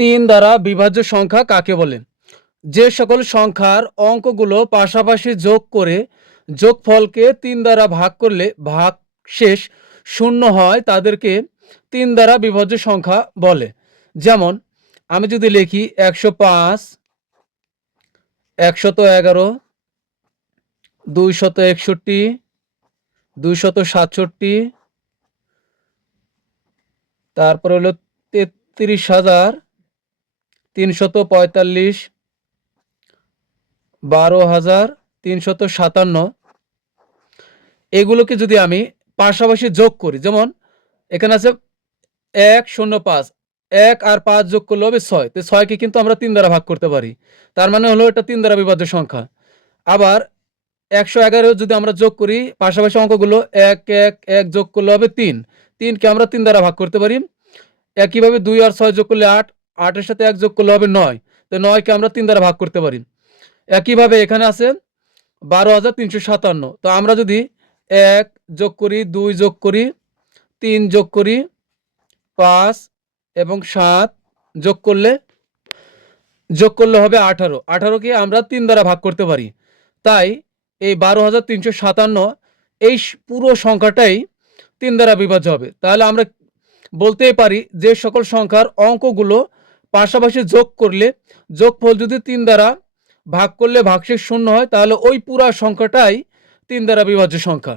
তিন দ্বারা বিভাজ্য সংখ্যা কাকে বলে? যে সকল সংখ্যার অঙ্কগুলো পাশাপাশি যোগ করে যোগফলকে তিন দ্বারা ভাগ করলে ভাগশেষ শূন্য হয় তাদেরকে তিন দ্বারা বিভাজ্য সংখ্যা বলে। যেমন আমি যদি লিখি ১০৫, ১১১, ২৬১, ২৬৭, তারপর হলো ৩৩,৩৪৫, ১২,৩৫৭, এগুলোকে যদি আমি পাশাপাশি যোগ করি, যেমন এখানে আছে ১০৫, ১ আর ৫ যোগ করলে হবে ৬, তো ৬কে কিন্তু আমরা ৩ দ্বারা ভাগ করতে পারি, তার মানে হলো এটা ৩ দ্বারা বিভাজ্য সংখ্যা। আবার ১১১ যদি আমরা যোগ করি পাশাপাশি অঙ্কগুলো ১ ১ ১ যোগ করলে হবে ৩, ৩কে আমরা ৩ দ্বারা ভাগ করতে পারি। একইভাবে ২ আর ৬ যোগ করলে ৮, ৮ এর সাথে ১ যোগ করলে হবে ৯, তো ৯কে আমরা ৩ দ্বারা ভাগ করতে পারি। একইভাবে এখানে আছে ১২,৩৫৭, তো আমরা যদি ১ যোগ করি, ২ যোগ করি, ৩ যোগ করি, ৫ এবং ৭ যোগ করলে হবে ১৮, ১৮কে আমরা ৩ দ্বারা ভাগ করতে পারি। তাই এই ১২,৩৫৭ এই পুরো সংখ্যাটাই ৩ দ্বারা বিভাজ্য হবে। তাহলে আমরা বলতেই পারি যে সকল সংখ্যার অঙ্কগুলো পাশাপাশি যোগ করলে যোগফল যদি ৩ দ্বারা ভাগ করলে ভাগশেষ শূন্য হয় তাহলে ওই পুরা সংখ্যাটাই ৩ দ্বারা বিভাজ্য সংখ্যা।